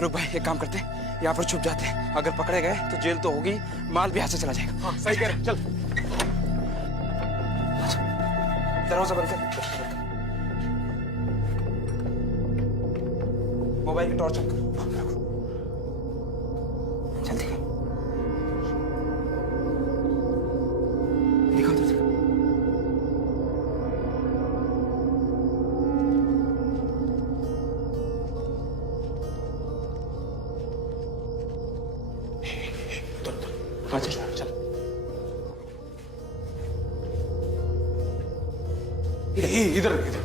रुक भाई, एक काम करते हैं, यहाँ पर छुप जाते हैं। अगर पकड़े गए तो जेल तो होगी, माल भी यहाँ से चला जाएगा। हाँ सही कह रहे, चल। दरवाजा बंद कर। मोबाइल की टॉर्च ऑन कर। जल्दी कर। दिखा तो। चल चल। इधर इधर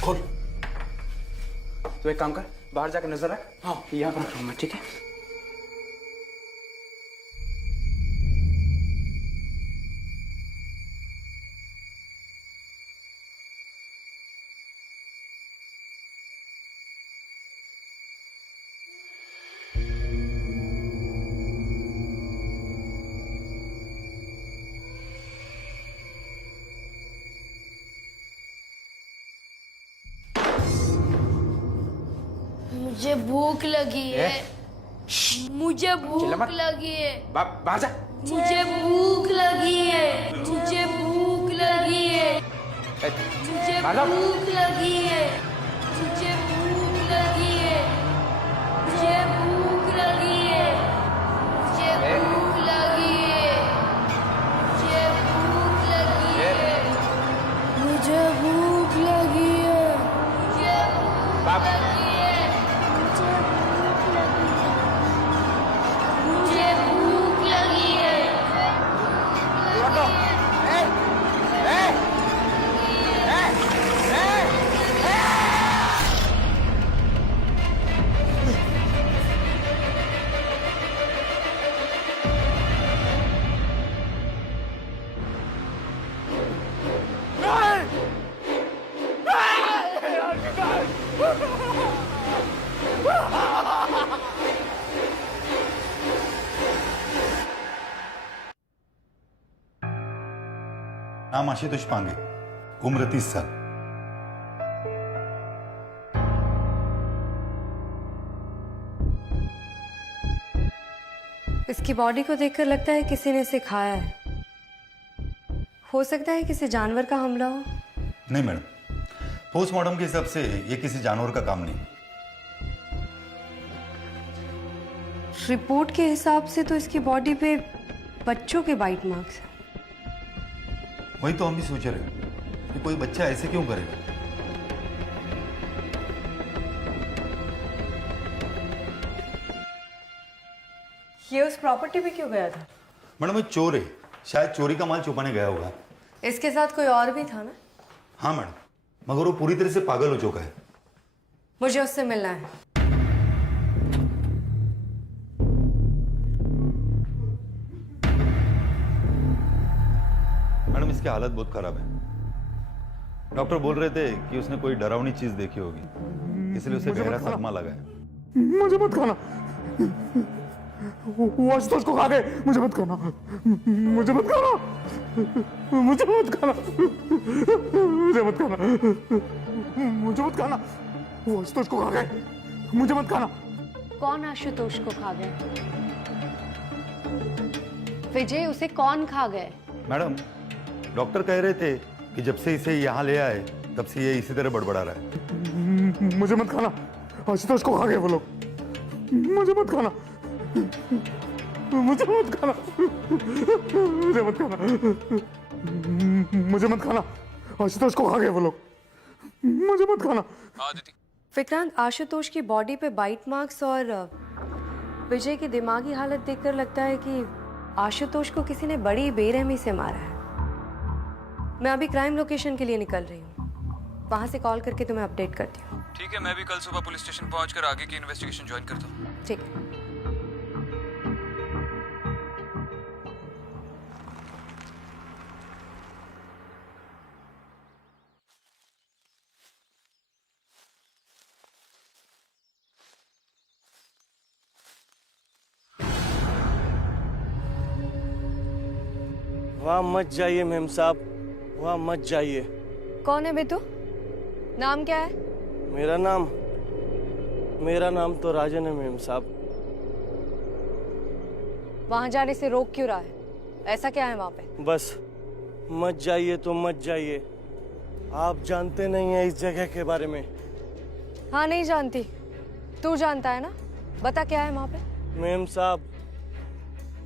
खोल। तो एक काम कर, बाहर जाकर नजर रख। हाँ यहाँ पर रखूंगा, ठीक है? मुझे भूख लगी है। मुझे भूख लगी है। बाहर जा। मुझे भूख लगी है। मुझे भूख लगी है। मुझे भूख लगी है। मुझे भूख लगी है। मुझे भूख लगी है। मुझे भूख लगी है। मुझे भूख लगी है। मुझे भूख लगी है। मुझे भूख लगी है। नाम आशुतोष पांगे, उम्र 30 साल। इसकी बॉडी को देखकर लगता है किसी ने इसे खाया है। हो सकता है किसी जानवर का हमला हो। नहीं मैडम, पोस्टमार्टम के हिसाब से ये किसी जानवर का काम नहीं। रिपोर्ट के हिसाब से तो इसकी बॉडी पे बच्चों के बाइट मार्क्स हैं। वही तो हम भी सोच रहे हैं कि कोई बच्चा ऐसे क्यों करेगा। ये उस प्रॉपर्टी पे क्यों गया था? मैडम ये चोर है, शायद चोरी का माल छुपाने गया होगा। इसके साथ कोई और भी था ना? हाँ मैडम, मगर वो पूरी तरह से पागल हो चुका है। मुझे उससे मिलना है। मैडम इसकी हालत बहुत खराब है। डॉक्टर बोल रहे थे कि उसने कोई डरावनी चीज देखी होगी, इसलिए उसे गहरा सदमा लगा है। मुझे मत खाना, वो आशुतोष को खा गए। मुझे मत खाना, मुझे मत खाना, मुझे मत खाना, मुझे मत खाना, मुझे मत खाना। वो आशुतोष को खा गए। मुझे मत खाना। कौन आशुतोष को खा गए? विजय, उसे कौन खा गए? मैडम डॉक्टर कह रहे थे कि जब से इसे यहाँ ले आए तब से ये इसी तरह बड़बड़ा रहा है। मुझे मत खाना, आशुतोष को खा गए वो लोग। मुझे मत खाना, मुझे मत खाना, मुझे मत खाना, मुझे मत खाना। आशुतोष को खा गए वो लोग। मुझे मत खाना। विक्रांत, आशुतोष की बॉडी पे बाइट मार्क्स और विजय की दिमागी हालत देखकर लगता है कि आशुतोष को किसी ने बड़ी बेरहमी से मारा है। मैं अभी क्राइम लोकेशन के लिए निकल रही हूँ, वहां से कॉल करके तुम्हें अपडेट करती हूँ। ठीक है, मैं भी कल सुबह पुलिस स्टेशन पहुंचकर आगे की इन्वेस्टिगेशन ज्वाइन करता हूँ। ठीक है। वहाँ मत जाइए मेम साहब, वहाँ मत जाइए। कौन है बेटू? नाम क्या है? मेरा नाम मेरा नाम तो राजन है मेम साहब। वहां जाने से रोक क्यों रहा है? ऐसा क्या है वहां पे? बस मत जाइए तो मत जाइए। आप जानते नहीं हैं इस जगह के बारे में। हाँ नहीं जानती, तू जानता है ना, बता क्या है वहां पे? मेम साहब,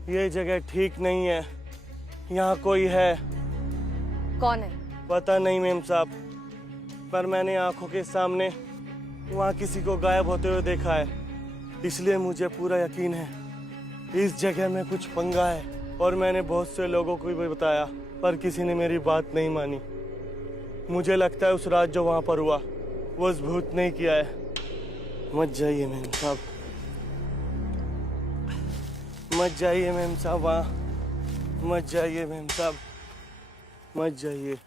ये जगह ठीक नहीं है। यहाँ कोई है। कौन है? पता नहीं मेम साहब, पर मैंने आंखों के सामने वहाँ किसी को गायब होते हुए देखा है। इसलिए मुझे पूरा यकीन है इस जगह में कुछ पंगा है। और मैंने बहुत से लोगों को भी बताया, पर किसी ने मेरी बात नहीं मानी। मुझे लगता है उस रात जो वहाँ पर हुआ वो उस भूत ने किया है। मत जाइए मेम साहब, मत जाइए मेम साहब, वहाँ मत जाइए मेम साहब, मत जाइए।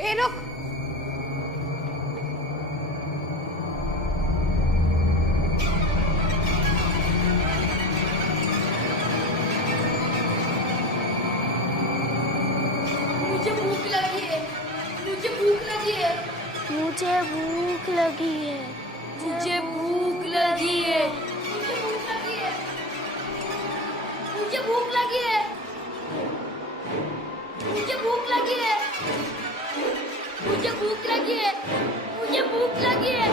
ए रुक! मुझे भूख लगी है, मुझे भूख लगी है, मुझे भूख लगी है। मुझे भूख लगी है, मुझे भूख लगी है, मुझे भूख लगी है, मुझे भूख लगी है, मुझे भूख लगी है, मुझे भूख लगी है।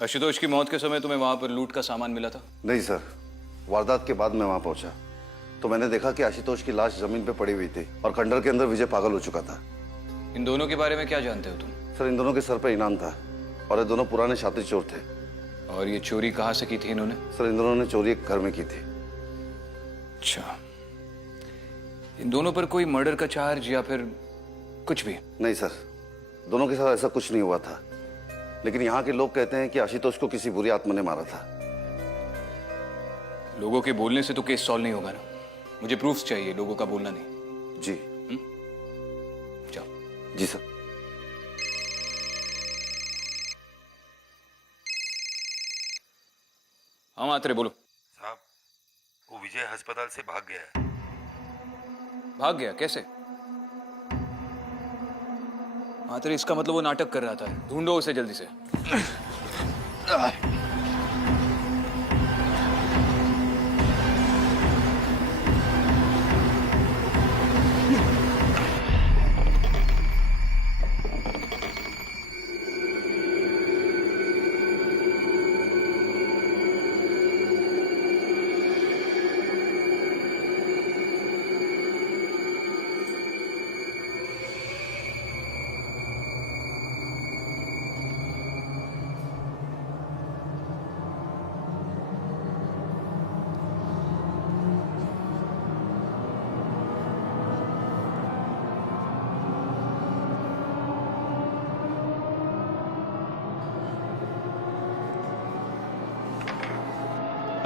आशुतोष की मौत के समय तुम्हें वहां पर लूट का सामान मिला था? नहीं सर, वारदात के बाद मैं वहां पहुंचा तो मैंने देखा कि आशुतोष की लाश जमीन पे पड़ी हुई थी और खंडर के अंदर विजय पागल हो चुका था। इन दोनों के बारे में क्या जानते हो तुम? सर, इन दोनों के सर पे इनाम था और ये दोनों पुराने शातिर चोर थे। और ये चोरी कहाँ से की थी इन्होंने? सर, इन दोनों ने चोरी एक घर में की थी। अच्छा, इन दोनों पर कोई मर्डर का चार्ज या फिर कुछ भी? नहीं सर, दोनों के साथ ऐसा कुछ नहीं हुआ था, लेकिन यहाँ के लोग कहते हैं कि आशुतोष को किसी बुरी आत्मा ने मारा था। लोगों के बोलने से तो केस सॉल्व नहीं होगा ना। मुझे प्रूफ्स चाहिए, लोगों का बोलना नहीं। जी। जाओ। जी सर। हाँ मात्रे, बोलो। साहब, वो विजय अस्पताल से भाग गया है। भाग गया? कैसे? मात्रे, इसका मतलब वो नाटक कर रहा था। ढूंढो उसे जल्दी से।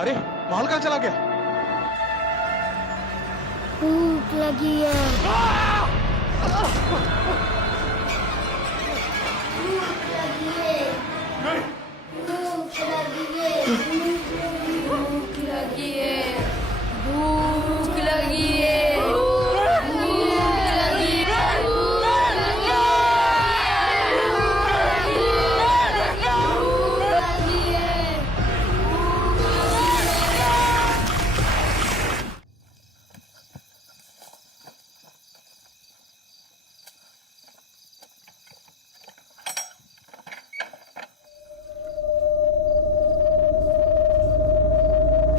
अरे माल कहाँ चला गया? भूख लगी है। भूख लगी है। भूख लगी है। भूख लगी है। भूख लगी है।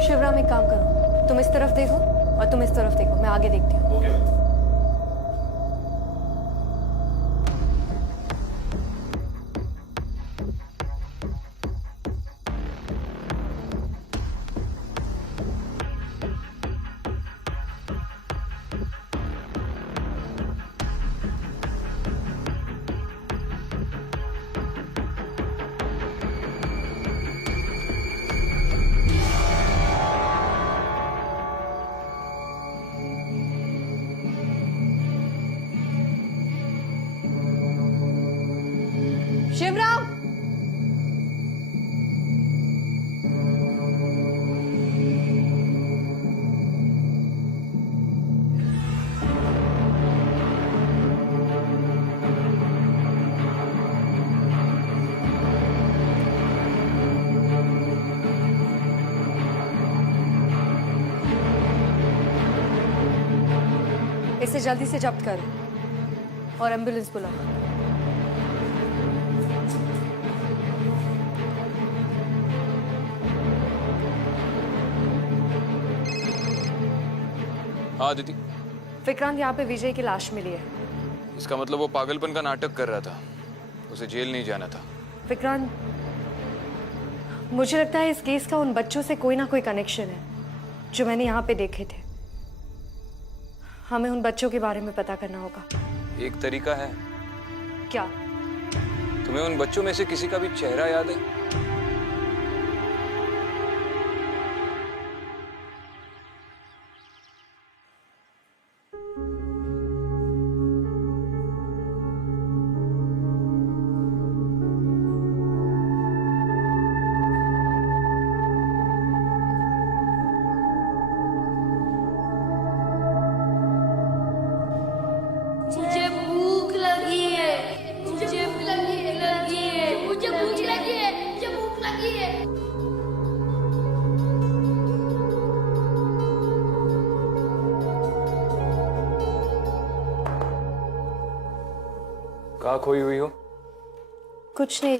शिवराम, एक काम करो, तुम इस तरफ देखो और तुम इस तरफ देखो, मैं आगे देखती हूँ। शिवराम, इसे जल्दी से जब्त करो और एम्बुलेंस बुलाओ। हाँ दीदी। विक्रांत, यहाँ पे विजय की लाश मिली है। इसका मतलब वो पागलपन का नाटक कर रहा था, उसे जेल नहीं जाना था। विक्रांत, मुझे लगता है इस केस का उन बच्चों से कोई ना कोई कनेक्शन है जो मैंने यहाँ पे देखे थे। हमें उन बच्चों के बारे में पता करना होगा। एक तरीका है। क्या? तुम्हें उन बच्चों में से किसी का भी चेहरा याद है? मुझे भूख लगी है। मुझे भूख लगी है। मुझे भूख लगी है। मुझे भूख लगी है। कहाँ खोई हुई हो? कुछ नहीं,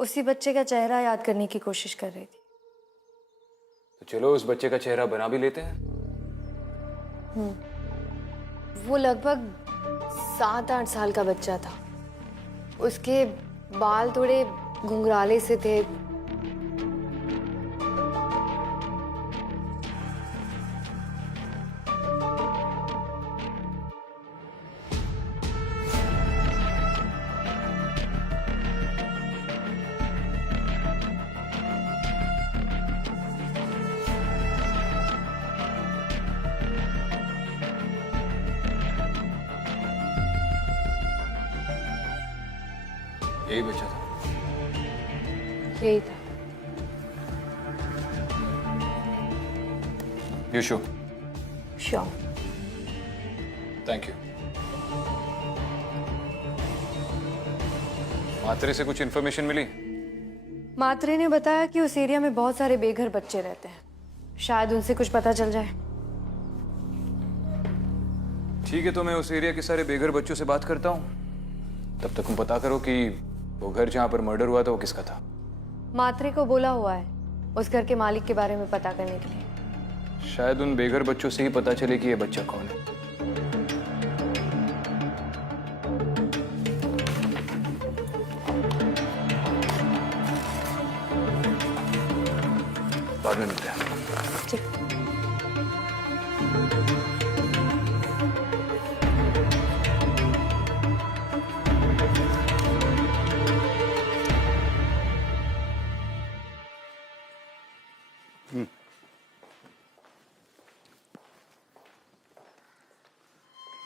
उसी बच्चे का चेहरा याद करने की कोशिश कर रही थी। तो चलो उस बच्चे का चेहरा बना भी लेते हैं। वो लगभग 7-8 साल का बच्चा था। उसके बाल थोड़े घुंघराले से थे। यही बच्चा था। यही था। You show. Sure. Thank you. मात्रे से कुछ इन्फॉर्मेशन मिली? मात्रे ने बताया कि उस एरिया में बहुत सारे बेघर बच्चे रहते हैं, शायद उनसे कुछ पता चल जाए। ठीक है, तो मैं उस एरिया के सारे बेघर बच्चों से बात करता हूँ। तब तक तुम पता करो कि वो घर जहाँ पर मर्डर हुआ था वो किसका था। मात्रे को बोला हुआ है उस घर के मालिक के बारे में पता करने के लिए। शायद उन बेघर बच्चों से ही पता चले कि ये बच्चा कौन है। बाद में मिलते हैं। ठीक।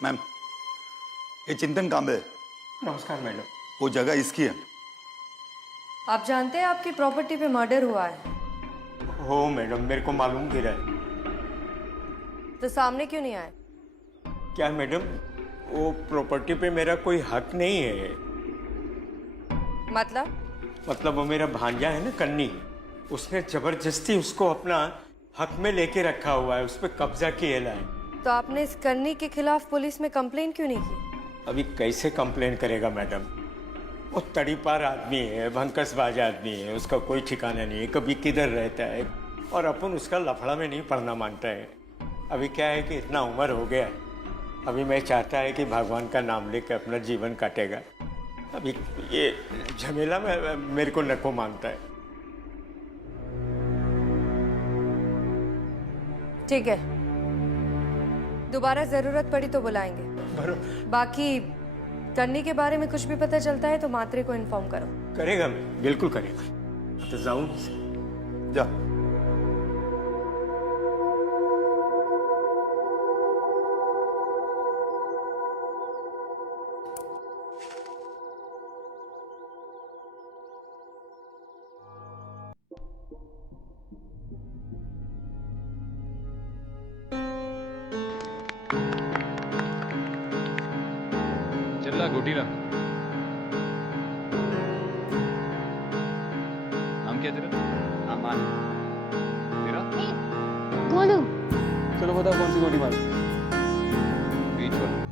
मैम, ये चिंतन कांबे, नमस्कार मैडम। वो जगह इसकी है। आप जानते हैं आपकी प्रॉपर्टी पे मर्डर हुआ है, हो मैडम, मेरे को मालूम गिरा है। तो सामने क्यों नहीं आए? क्या मैडम, वो प्रॉपर्टी पे मेरा कोई हक नहीं है। मतलब वो मेरा भांजा है ना कन्नी, उसने जबरदस्ती उसको अपना हक में लेके रखा हुआ है, उस पर कब्जा किया है। तो आपने इस कन्नी के खिलाफ पुलिस में कंप्लेन क्यों नहीं की? अभी कैसे कंप्लेन करेगा मैडम? वो तड़ीपार आदमी है, भंकसबाज आदमी है, उसका कोई ठिकाना नहीं है, कभी किधर रहता है, और अपन उसका लफड़ा में नहीं पड़ना मानता है। अभी क्या है कि इतना उम्र हो गया है, अभी मैं चाहता है कि भगवान का नाम लेकर अपना जीवन काटेगा। अभी ये झमेला में मेरे को नको मानता है। ठीक है, दोबारा जरूरत पड़ी तो बुलाएंगे। बाकी कन्नी के बारे में कुछ भी पता चलता है तो मात्रे को इन्फॉर्म करो। करेगा, मैं बिल्कुल करेगा। तो जाऊं? जा। चल रहा गोटी रहा। नाम क्या तेरा? अमान। तेरा? गोलू। चलो बताओ कौन सी गोटी मारी? बीच वाली।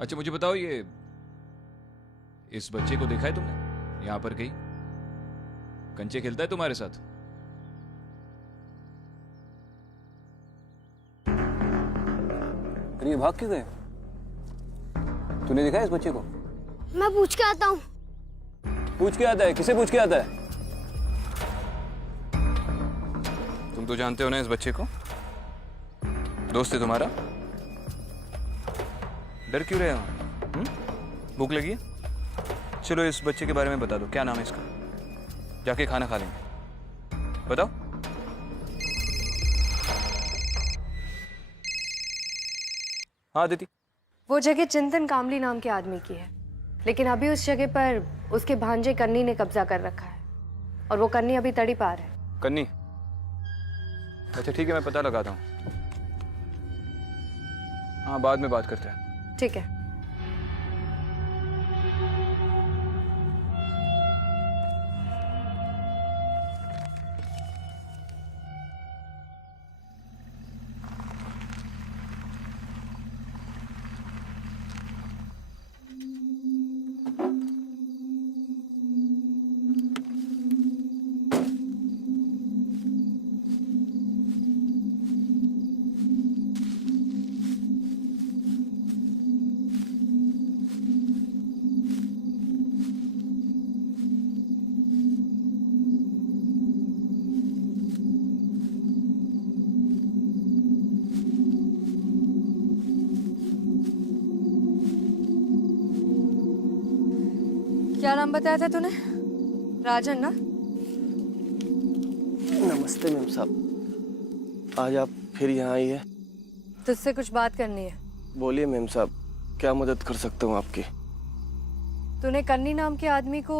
अच्छा मुझे बताओ, ये इस बच्चे को देखा है तुमने यहाँ पर कहीं? कंचे खेलता है तुम्हारे साथ? अरे ये भाग क्यों गए? तूने देखा है इस बच्चे को? मैं पूछ के आता हूँ। पूछ के आता है? किसे पूछ के आता है? तुम तो जानते हो ना इस बच्चे को? दोस्त है तुम्हारा? डर क्यों रहे हो? भूख लगी है? चलो इस बच्चे के बारे में बता दो, क्या नाम है इसका? जाके खाना खा लेंगे। बताओ। हाँ दीदी। वो जगह चिंतन कामली नाम के आदमी की है, लेकिन अभी उस जगह पर उसके भांजे कन्नी ने कब्जा कर रखा है और वो कन्नी अभी तड़ी पार है। कन्नी? अच्छा ठीक है, मैं पता लगाता हूँ। हाँ बाद में बात करते हैं। ठीक है। क्या नाम बताया था तूने? राजन ना? नमस्ते मेम साहब, आज आप फिर यहाँ आई है? तुझसे कुछ बात करनी है। बोलिए मेम साहब, क्या मदद कर सकता हूँ आपकी? तूने कन्नी नाम के आदमी को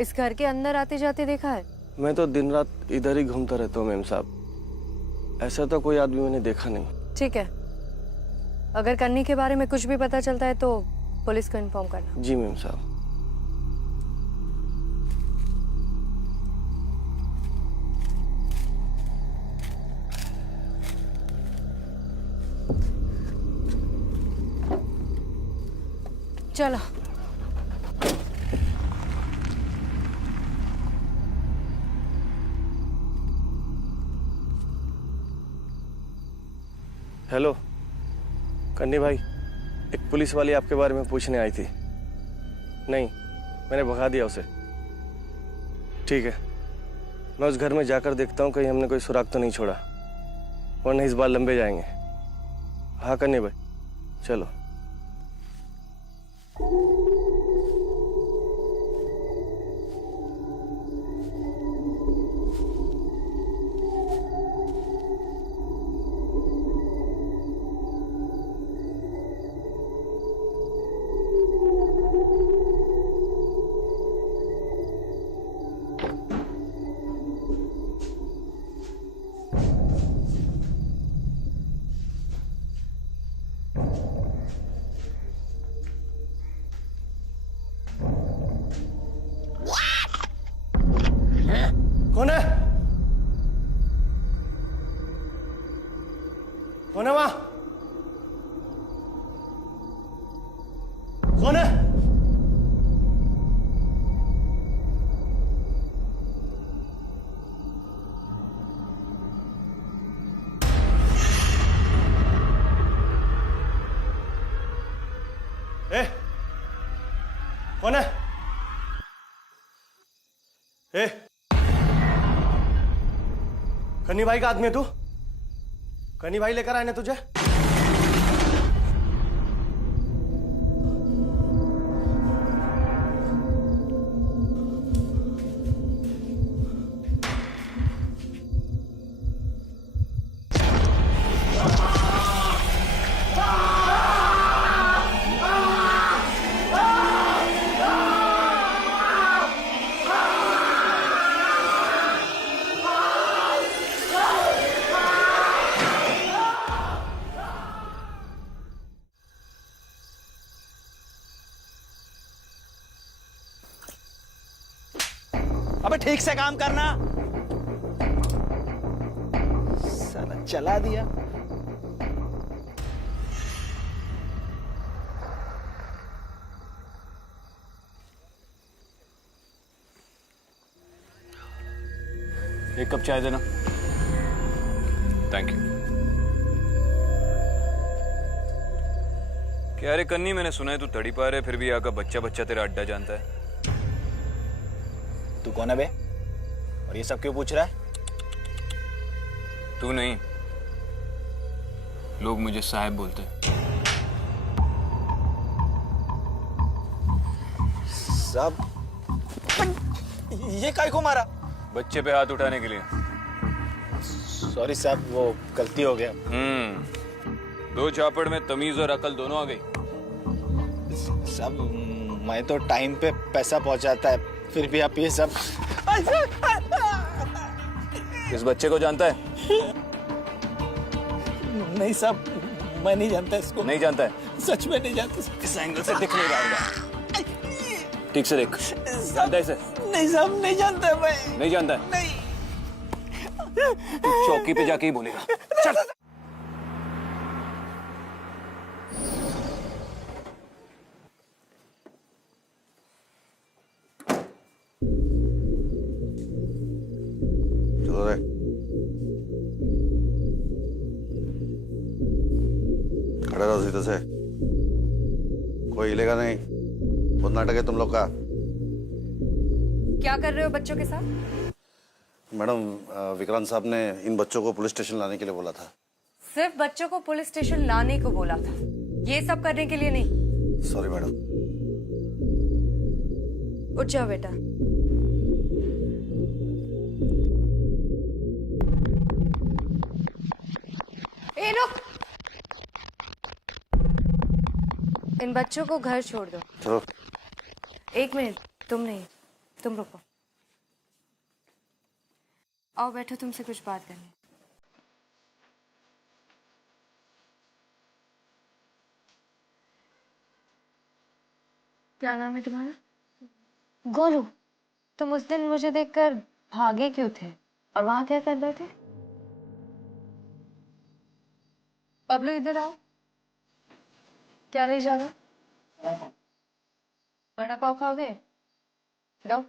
इस घर के अंदर आते जाते देखा है? मैं तो दिन रात इधर ही घूमता रहता हूँ मेम साहब, ऐसा तो कोई आदमी मैंने देखा नहीं। ठीक है, अगर कन्नी के बारे में कुछ भी पता चलता है तो पुलिस को इन्फॉर्म करना। जी मेम साहब। चलो। हेलो कन्नी भाई, एक पुलिस वाली आपके बारे में पूछने आई थी। नहीं, मैंने भगा दिया उसे। ठीक है, मैं उस घर में जाकर देखता हूँ कहीं हमने कोई सुराग तो नहीं छोड़ा, वरना इस बार लंबे जाएंगे। हाँ कन्नी भाई, चलो। कौन है? कौन है वहां? कौन है? ए, कौन है? ए, कन्नी भाई का आदमी है तू? कन्नी भाई लेकर आए ना तुझे? अबे ठीक से काम करना। साला चला दिया। एक कप चाय देना। Thank you. क्या रे कन्नी, मैंने सुना है तू तड़ी पा रहे, फिर भी यहाँ का बच्चा बच्चा तेरा अड्डा जानता है। तू कौन है बे? और ये सब क्यों पूछ रहा है? तू नहीं, लोग मुझे साहब बोलते हैं। सब ये काय को मारा? बच्चे पे हाथ उठाने के लिए। सॉरी साहब, वो गलती हो गया। दो चापड़ में तमीज और अकल दोनों आ गई। साहब मैं तो टाइम पे पैसा पहुंचाता है, फिर भी आप ये सब। इस बच्चे को जानता है? नहीं साहब, मैं नहीं जानता इसको। नहीं जानता है? सच में नहीं जानता। इस एंगल से दिख नहीं रहा होगा। ठीक से देख। जानता है इसे? नहीं साहब, नहीं जानता मैं। नहीं जानता है? नहीं। तू चौकी पे जाके ही बोलेगा। चल। चलो रे। खड़े रहो सीधे से, कोई हिलेगा नहीं। बहुत नाटक है तुम लोग का। क्या कर रहे हो बच्चों के साथ? मैडम, विक्रांत साहब ने इन बच्चों को पुलिस स्टेशन लाने के लिए बोला था। सिर्फ बच्चों को पुलिस स्टेशन लाने को बोला था, ये सब करने के लिए नहीं। Sorry madam. उठ जाओ बेटा। ए रुक, इन बच्चों को घर छोड़ दो। चलो। एक मिनट, तुम नहीं, तुम रुको। आओ बैठो, तुमसे कुछ बात करनी है। क्या नाम है तुम्हारा? गोलू। तुम उस दिन मुझे देखकर भागे क्यों थे और वहां क्या कर रहे थे? पब्लो इधर आओ। क्या ले जाना? वड़ा पाव खाओगे? लो,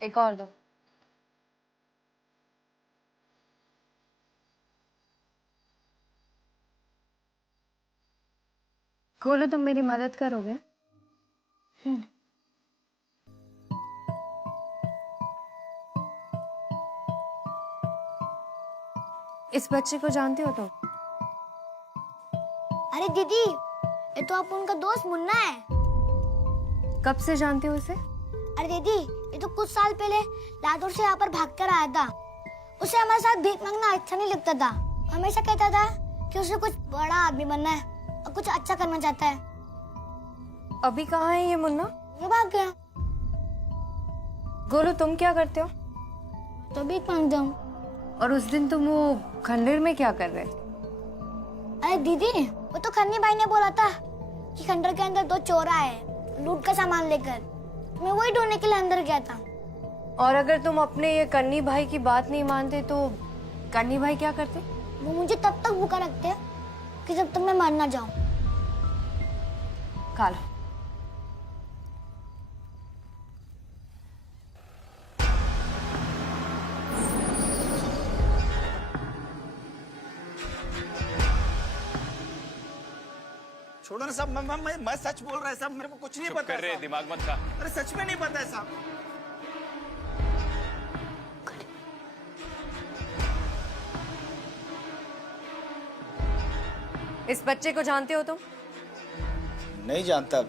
एक और दो। गोलू, तुम मेरी मदद करोगे? इस बच्चे को जानते हो तुम? अरे दीदी, ये तो आप उनका दोस्त मुन्ना है। कब से जानते हो उसे? अरे दीदी, ये तो कुछ साल पहले लातूर से यहाँ पर भाग कर आया था। उसे हमारे साथ भीख मांगना अच्छा नहीं लगता था। हमेशा कहता था कि उसे कुछ बड़ा आदमी बनना है और कुछ अच्छा करना चाहता है। अभी कहाँ है ये मुन्ना? ये भाग गया। गोलू, तुम क्या करते हो? तो भीख मांगता हूँ। और उस दिन तुम वो खंडर में क्या कर रहे थे? अरे दीदी, वो तो खन्नी भाई ने बोला था कि खंडर के अंदर दो चोर आए लूट का सामान लेकर। मैं वही ढूंढने के लिए अंदर गया था। और अगर तुम अपने ये कन्नी भाई की बात नहीं मानते तो कन्नी भाई क्या करते? वो मुझे तब तक भूखा रखते हैं कि जब तक मैं मर ना जाऊं। खा लो। छोड़ो ना साहब, मैं सच बोल रहा है साहब, मेरे को कुछ नहीं पता कर रहे है साहब। दिमाग मत खा। अरे सच में नहीं पता है साहब। इस बच्चे को जानते हो तुम? नहीं जानता,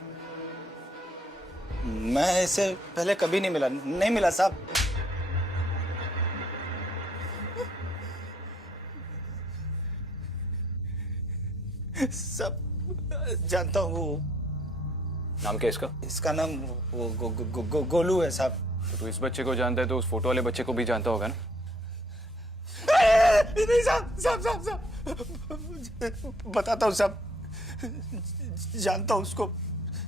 मैं इसे पहले कभी नहीं मिला साहब। सब जानता हूँ। नाम क्या इसका? इसका नाम गोलू है साहब। तो तू इस बच्चे को जानता है तो उस फोटो वाले बच्चे को भी जानता होगा ना? नहीं साहब, बताता हूँ साहब, जानता हूँ उसको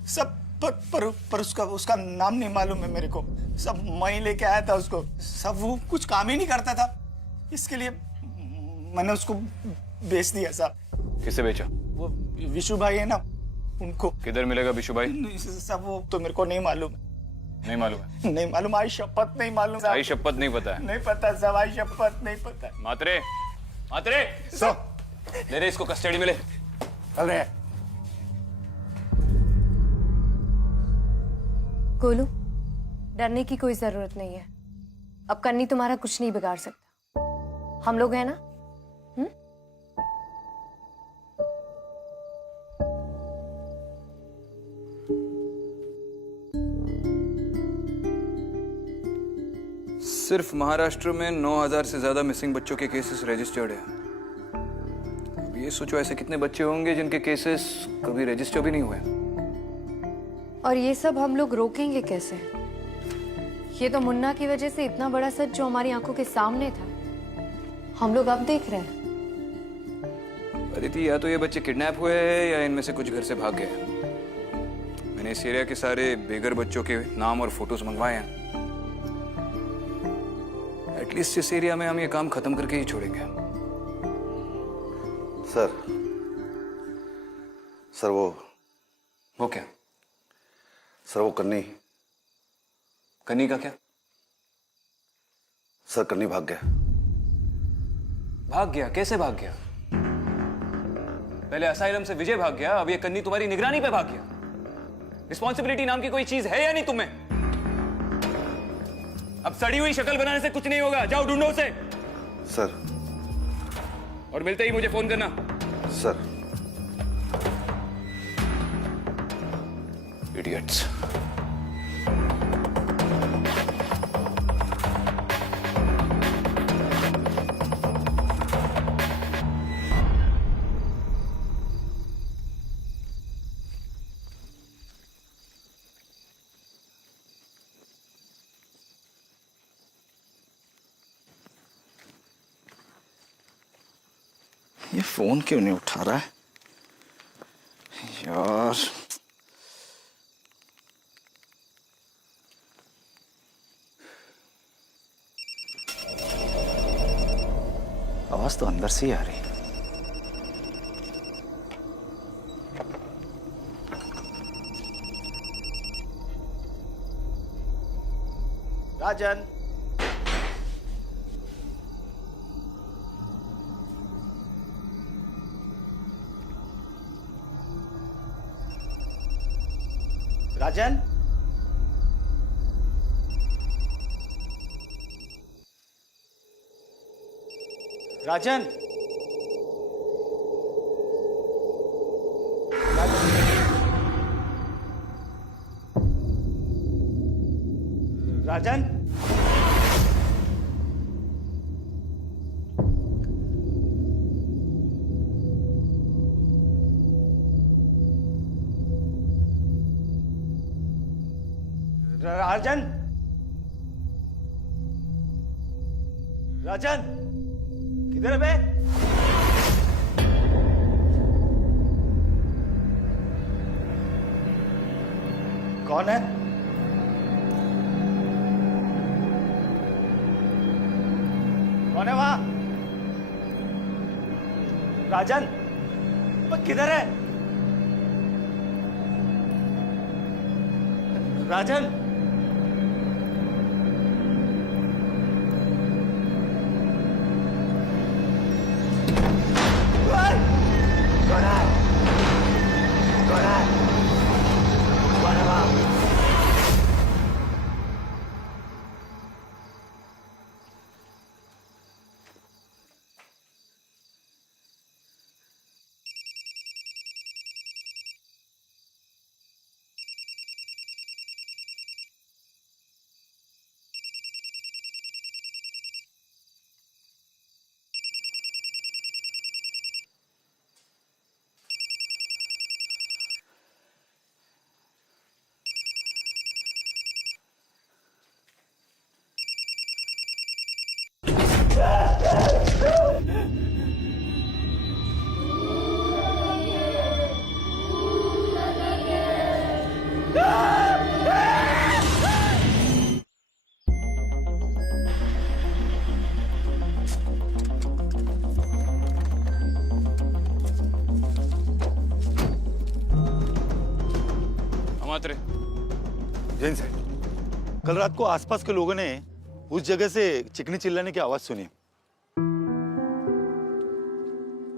सब, पर उसका नाम नहीं मालूम है मेरे को। सब मैं ही लेके आया था उसको, सब वो कुछ काम ही नहीं करता था, इसके लिए मैंने उसको बेच दिया साहब। किसे बेचा? वो विशु भाई है ना, उनको। किधर मिलेगा विशु भाई? सब वो तो मेरे को नहीं मालूम। नहीं मालूम है? नहीं मालूम, आई शपथ नहीं मालूम साहब। आई शपथ नहीं पता है? नहीं पता साहब, आई शपथ नहीं पता। मात्रे ले रे इसको कस्टडी में ले। चल रहे गोलू, डरने की कोई जरूरत नहीं है। अब कन्नी तुम्हारा कुछ नहीं बिगाड़ सकता। हम लोग हैं ना? सिर्फ महाराष्ट्र में 9,000 से ज्यादा मिसिंग बच्चों के केसेस रजिस्टर्ड है। अब ये सोचो ऐसे कितने बच्चे होंगे जिनके केसेस कभी रजिस्टर भी नहीं हुए। और ये सब हम लोग रोकेंगे कैसे? ये तो मुन्ना की वजह से इतना बड़ा सच जो हमारी आंखों के सामने था, हम लोग अब देख रहे हैं। अदिति, या तो ये बच्चे किडनैप हुए हैं या इनमें से कुछ घर से भाग गए। मैंने इस एरिया के सारे बेघर बच्चों के नाम और फोटोज मंगवाए हैं। एटलीस्ट इस एरिया में हम ये काम खत्म करके ही छोड़ेंगे। सर वो क्या? सर वो कन्नी का क्या? सर कन्नी भाग गया। भाग गया? कैसे भाग गया? पहले असाइलम से विजय भाग गया, अब ये कन्नी तुम्हारी निगरानी पे भाग गया। रिस्पॉन्सिबिलिटी नाम की कोई चीज है या नहीं तुम्हें? अब सड़ी हुई शक्ल बनाने से कुछ नहीं होगा, जाओ ढूंढो उसे। सर। और मिलते ही मुझे फोन करना। सर। इडियट्स। ये फोन क्यों नहीं उठा रहा है यार? आवाज तो अंदर से ही आ रही है। राजन, राजन, राजन, राजन, राजन, राजन, किधर है बे? कौन है? कौन है वहां? राजन, किधर है? राजन, अमात्रे, जैन से कल रात को आसपास के लोगों ने उस जगह से चिकनी चिल्लाने की आवाज सुनी।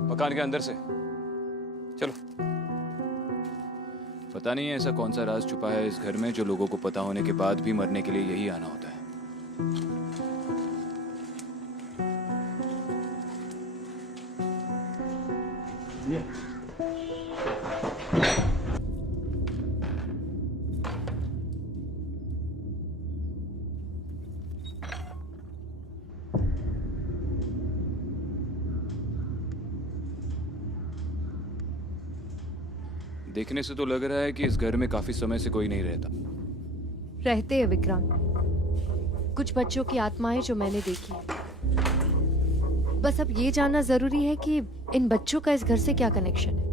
मकान के अंदर से। चलो। पता नहीं है ऐसा कौन सा राज छुपा है इस घर में जो लोगों को पता होने के बाद भी मरने के लिए यही आना होता है। देखने से तो लग रहा है कि इस घर में काफी समय से कोई नहीं रहता। रहते हैं विक्रांत, कुछ बच्चों की आत्माएं जो मैंने देखी। बस अब ये जानना जरूरी है कि इन बच्चों का इस घर से क्या कनेक्शन है।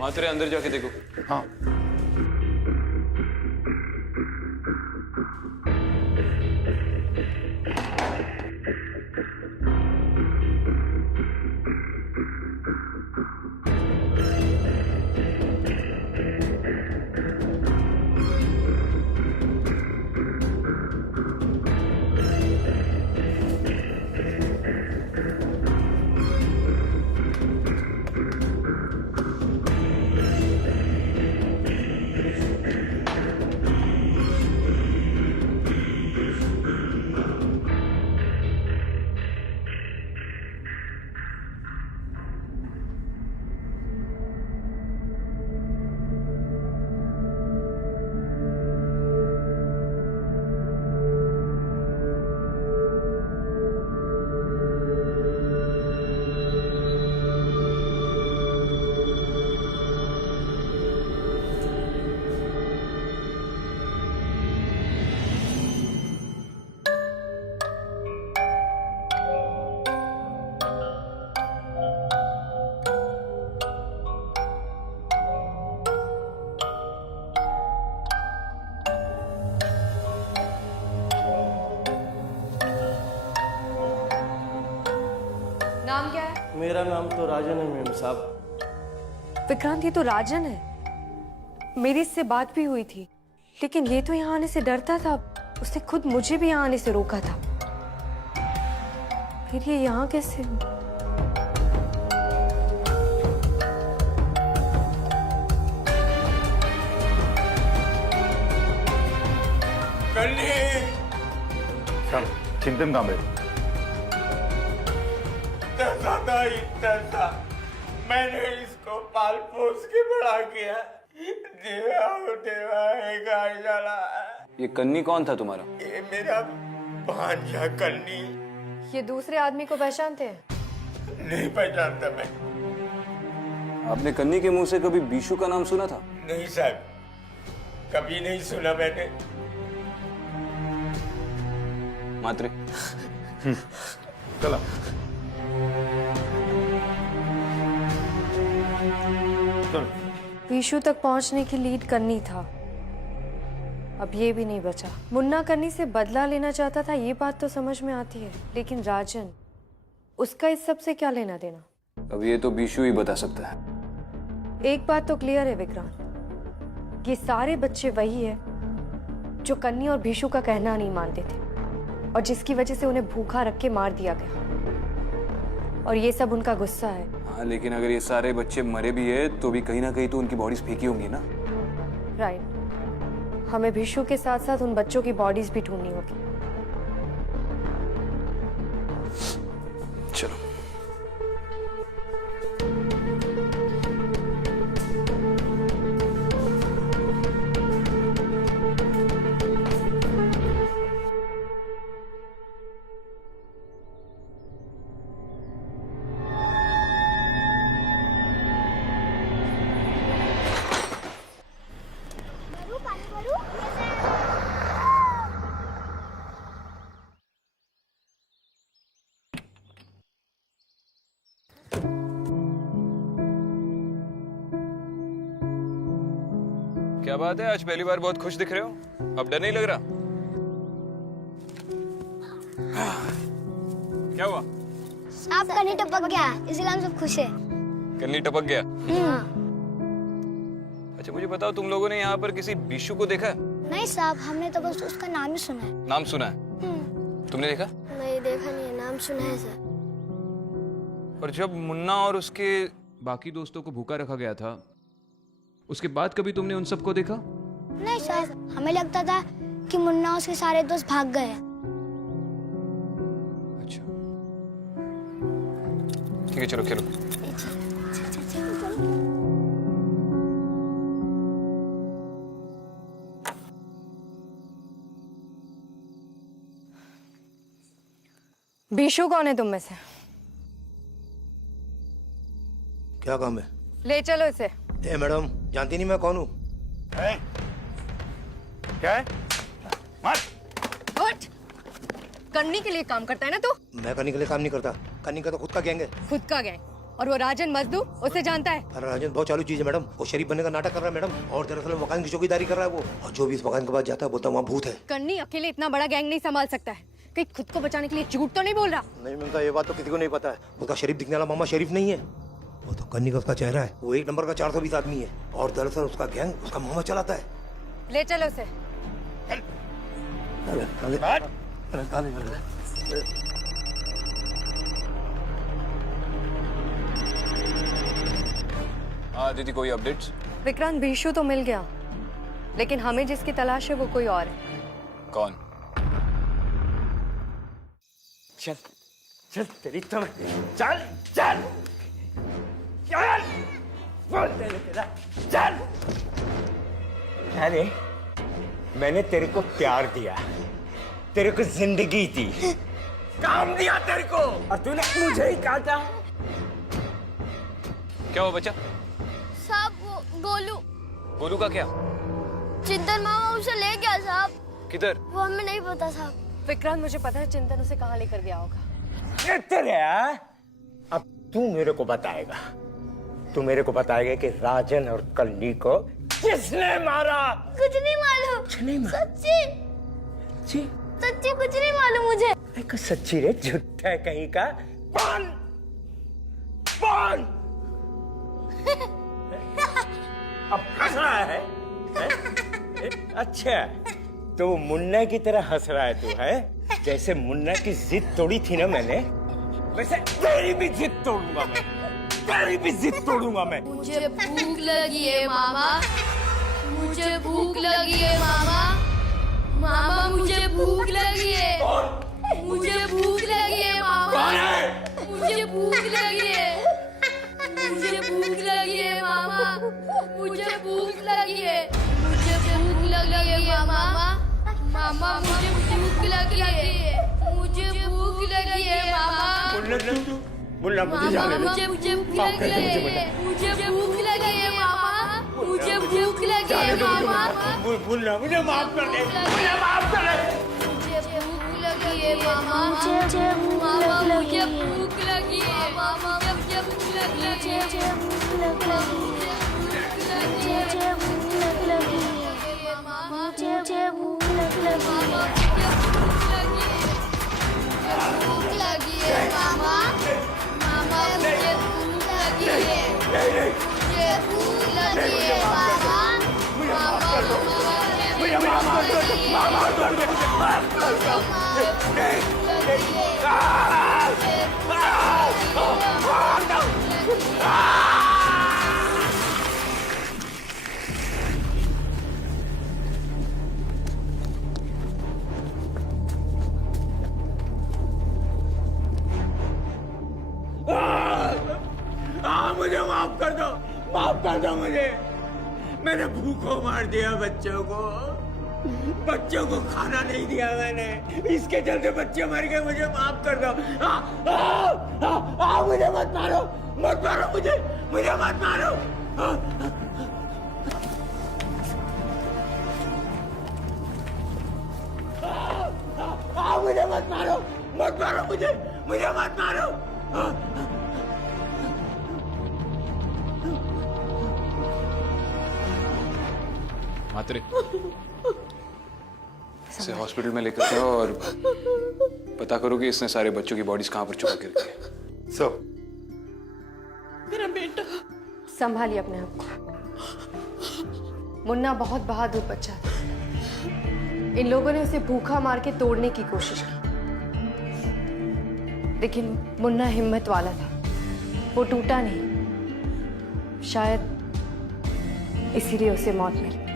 मात्रे, अंदर जाके देखो। हाँ। नाम क्या है? मेरा नाम तो राजन है मेम साहब। विक्रांत, ये तो राजन है। मेरी इससे बात भी हुई थी, लेकिन ये तो यहाँ आने से डरता था। उसने खुद मुझे भी यहाँ आने से रोका था। फिर ये यहाँ कैसे? चिंतन कांबळे, इतना मैंने इसको पाल पोस के बड़ा किया। देवा ये कन्नी कौन था तुम्हारा? ये मेरा भांजा कन्नी। ये दूसरे आदमी को पहचानते हैं? नहीं पहचानता मैं। आपने कन्नी के मुंह से कभी बीशू का नाम सुना था? नहीं साहब, कभी नहीं सुना मैंने। मात्रे चला चल। बीशू तक पहुंचने की लीड करनी था, अब ये भी नहीं बचा। मुन्ना कन्नी से बदला लेना चाहता था, ये बात तो समझ में आती है, लेकिन राजन, उसका इस सब से क्या लेना देना? अब ये तो बीशू ही बता सकता है। एक बात तो क्लियर है विक्रांत, ये सारे बच्चे वही है जो कन्नी और बीशू का कहना नहीं मानते थे और जिसकी वजह से उन्हें भूखा रख के मार दिया गया, और ये सब उनका गुस्सा है। हाँ, लेकिन अगर ये सारे बच्चे मरे भी है तो भी कहीं ना कहीं तो उनकी बॉडीज फेंकी होंगी ना। राइट, हमें बीशू के साथ साथ उन बच्चों की बॉडीज भी ढूंढनी होगी। चलो। क्या बात है, आज पहली बार बहुत खुश दिख रहे हो। अब डर नहीं लग रहा? क्या हुआ? सांप कन्नी टपक गया, इसलिए हम सब खुश हैं। कन्नी टपक गया? अच्छा मुझे बताओ, तुम लोगों ने यहाँ पर किसी बीशू को देखा है? नहीं साहब, हमने तो बस उसका नाम ही सुना है। नाम सुना है? तुमने देखा? नहीं देखा नहीं है, नाम सुना है सर। और जब मुन्ना और उसके बाकी दोस्तों को भूखा रखा गया था, उसके बाद कभी तुमने उन सबको देखा? नहीं सर, हमें लगता था कि मुन्ना उसके सारे दोस्त भाग गए। अच्छा ठीक है, चलो खेलो। बीशू कौन है तुम में से? क्या काम है? ले चलो इसे। ए मैडम, जानती नहीं मैं कौन हूँ? क्या है? उठ! कन्नी के लिए काम करता है ना तू? मैं कन्नी के लिए काम नहीं करता, कन्नी का तो खुद का गैंग है। खुद का गैंग? और वो राजन मजदू, उसे जानता है? अरे राजन बहुत चालू चीज है मैडम, वो शरीफ बनने का नाटक कर रहा है मैडम, और दरअसल मकान की चौकीदारी कर रहा है वो, और जो भी इस मकान के बाद जाता है बोलता है वहाँ भूत है। कन्नी अकेले इतना बड़ा गैंग नहीं संभाल सकता है, कहीं खुद को बचाने के लिए झूठ तो नहीं बोल रहा? नहीं मिलता, ये बात तो किसी को नहीं पता है। उसका शरीफ दिखने वाला मामा शरीफ नहीं है, वो तो कन्नी का उसका चेहरा है। वो 1 नंबर का 420 आदमी है, और दरअसल उसका गैंग उसका मामा चलाता है। ले चलो उसे। हाँ दीदी, कोई अपडेट्स? विक्रांत, बीशू तो मिल गया, लेकिन हमें जिसकी तलाश है वो कोई और है। कौन? चल चल तेरी तो चल चल चल बोल तेरा चल। अरे मैंने तेरे को प्यार दिया, तेरे को जिंदगी दी, काम दिया तेरे को, और तूने मुझे ही काटा। क्या हुआ बच्चा? साहब वो गोलू, गोलू का क्या? चिंतन मामा उसे ले गया साहब। किधर? वो हमें नहीं पता साहब। विक्रांत, मुझे पता है चिंतन उसे कहाँ लेकर गया होगा। तेरे अब तू मेरे को बताएगा, तू मेरे को बताएगा कि राजन और कन्नी को किसने मारा। कुछ नहीं मालूम। सच्ची सच्ची कुछ नहीं मालूम मुझे। सच्ची रे, झूठा है कहीं का। कौन कौन? अब हंस रहा है? अच्छा, तो मुन्ना की तरह हंस रहा है तू, है? जैसे मुन्ना की जिद तोड़ी थी ना मैंने, वैसे तेरी भी जिद तोड़ूंगा मैं, तेरी भी जिद तोड़ूंगा मैं। मुझे भूख लगी है मामा, मुझे भूख लगी है मामा, मामा मुझे भूख लगी है, मुझे भूख लगी है मामा, मुझे भूख लगी है, मुझे भूख लगी है मामा, मुझे भूख लगी है, मुझे भूख लगी है मामा, मामा मुझे भूख लगी है, मुझे भूख लगी है मामा। मुन्ना मुझे जाने दे। मुझे भूख लगी है, मुझे भूख लगी है मामा, मुझे भूख लगी है मामा, मुन्ना मुझे माफ कर दे, मुझे माफ कर दे। मुझे भूख लगी है मामा, मुझे भूख लगी है मामा, मुझे भूख लगी है, मुझे भूख लगी है मामा, मुझे भूख लगी है मामा, मामा मुझे भूख लगी है, मुझे भूख लगी है मामा, मामा मुझे माफ कर दो, माफ कर दो, माफ कर दो, मुझे माफ कर दो मुझे। मैंने भूखों मार दिया बच्चों को खाना नहीं दिया मैंने, इसके चलते बच्चे मर गए। मुझे माफ कर दो। मुझे मत मारो मुझे मत मारो। मुझे मत मारो मुझे मत मारो। मात्रे, इसे हॉस्पिटल में लेकर जाओ और पता करो कि इसने सारे बच्चों की बॉडीज कहां पर छुपा के रखी है। सर, संभालिए अपने आप को। मुन्ना बहुत बहादुर बच्चा था। इन लोगों ने उसे भूखा मार के तोड़ने की कोशिश की, लेकिन मुन्ना हिम्मत वाला था, वो टूटा नहीं। शायद इसीलिए उसे मौत मिली।